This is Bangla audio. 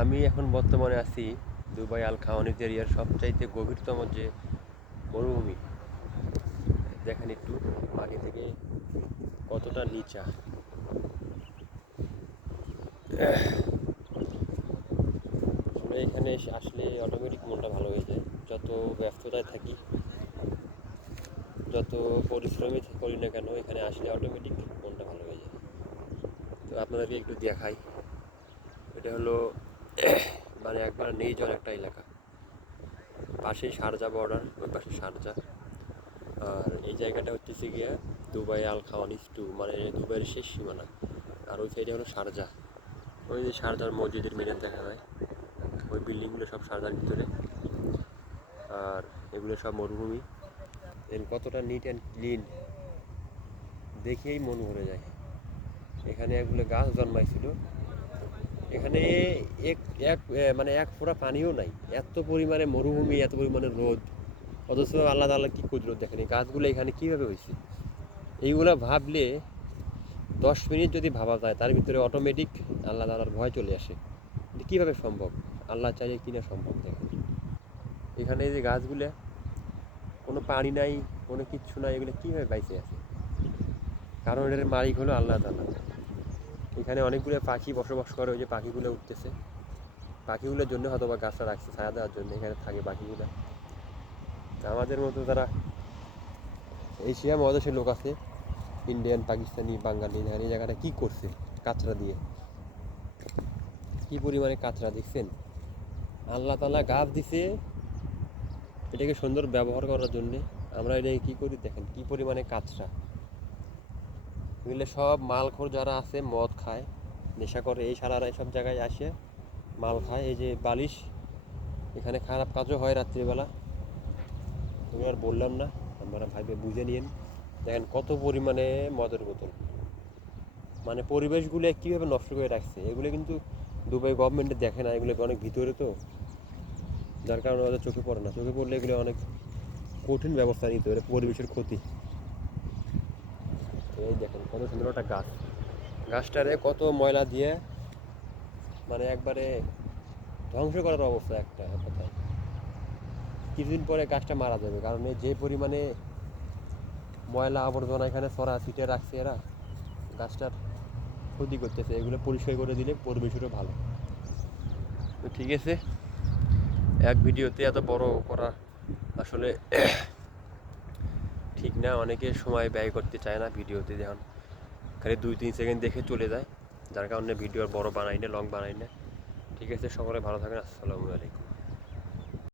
আমি এখন বর্তমানে আছি দুবাই আল খাওয়ানিজ এরিয়ার সবচাইতে গভীরতম যে মরুভূমি। দেখেন একটু আগে থেকে কতটা নিচা। আসলে এখানে আসলে অটোমেটিক মনটা ভালো হয়ে যায়। যত ব্যস্ততায় থাকি, যত পরিশ্রমী করি না কেন, এখানে আসলে অটোমেটিক মনটা ভালো হয়ে যায়। তো আপনাদেরকে একটু দেখাই, এটা হলো মানে একবার নির্জন একটা এলাকা। পাশেই শারজা বর্ডার, ওই পাশে শারজা। আর এই জায়গাটা হচ্ছে গিয়া দুবাই আল খাওয়ানিজ টু, মানে দুবাইয়ের শেষ সীমানা। আর ওই সাইডে হলো শারজা। ওই যে শারজার মসজিদের মিনার দেখা যায়, ওই বিল্ডিংগুলো সব শারজার ভিতরে। আর এগুলো সব মরুভূমি। এর কতটা নিট অ্যান্ড ক্লিন দেখেই মন ভরে যায়। এখানে এগুলো গাছ জন্মাইছিল। এখানে এক এক মানে এক ফোঁটা পানিও নাই, এত পরিমাণে মরুভূমি, এত পরিমাণে রোদ। অথচ আল্লাহ তাআলা কি কুদরত দেখেন, এই গাছগুলো এখানে কীভাবে হয়েছে। এইগুলো ভাবলে 10 মিনিট যদি ভাবা যায়, তার ভিতরে অটোমেটিক আল্লাহ তাআলার ভয় চলে আসে। এটা কীভাবে সম্ভব? আল্লাহ চাইলে কিনা সম্ভব। দেখেন এখানে এই যে গাছগুলো, কোনো পানি নাই, কোনো কিচ্ছু নাই, এগুলো কীভাবে বাইচে আছে? কারণ এর মালিক হলো আল্লাহ তাআলা। এখানে অনেকগুলো পাখি বসবাস করে, ওই যে পাখিগুলো উঠতেছে। পাখিগুলোর জন্য হয়তো বা গাছটা রাখছে ছায়া দেওয়ার জন্য, এখানে থাকে পাখিগুলো। আমাদের মতো যারা এশিয়া মহাদেশের লোক আছে, ইন্ডিয়ান, পাকিস্তানি, বাঙালি, এই জায়গাটা কী করছে কাঁচরা দিয়ে, কী পরিমাণে কাঁচরা দেখছেন। আল্লাহ তাআলা গাছ দিছে এটাকে সুন্দর ব্যবহার করার জন্যে, আমরা এটাকে কী করি দেখেন, কী পরিমাণে কাঁচরা। এগুলো সব মালখোর যারা আছে, মদ খায়, নেশা করে, এই সারারা সব জায়গায় আসে মাল খায়। এই যে বালিশ, এখানে খারাপ কাজও হয় রাত্রিবেলা, তুমি আর বললাম না, আপনারা ভাইবে বুঝে নিন। দেখেন কত পরিমাণে মদের বোতল, মানে পরিবেশগুলো কীভাবে নষ্ট করে রাখছে। এগুলো কিন্তু দুবাই গভর্নমেন্টে দেখে না, এগুলো অনেক ভিতরে তো, যার কারণে ওদের চোখে পড়ে না। চোখে পড়লে এগুলো অনেক কঠিন ব্যবস্থা নিতে হবে, পরিবেশের ক্ষতি। তো এই দেখেন কত সুন্দর একটা গাছ, গাছটারে কত ময়লা দিয়ে মানে একবারে ধ্বংস করার অবস্থা একটা কথায়। কিছুদিন পরে গাছটা মারা যাবে, কারণ যে পরিমাণে ময়লা আবর্জনা এখানে ছড়া ছিটে রাখছে এরা, গাছটার ক্ষতি করতেছে। এগুলো পরিষ্কার করে দিলে পরিবেশেরও ভালো। তো ঠিক আছে, এক ভিডিওতে এত বড় করা আসলে ঠিক না। অনেকে সময় ব্যয় করতে চায় না ভিডিওতে, যেমন খালি 2-3 সেকেন্ড দেখে চলে যায়, যার কারণে ভিডিও বড় বানাই না, লং বানাই না। ঠিক আছে, সকলে ভালো থাকেন। আসসালামু আলাইকুম।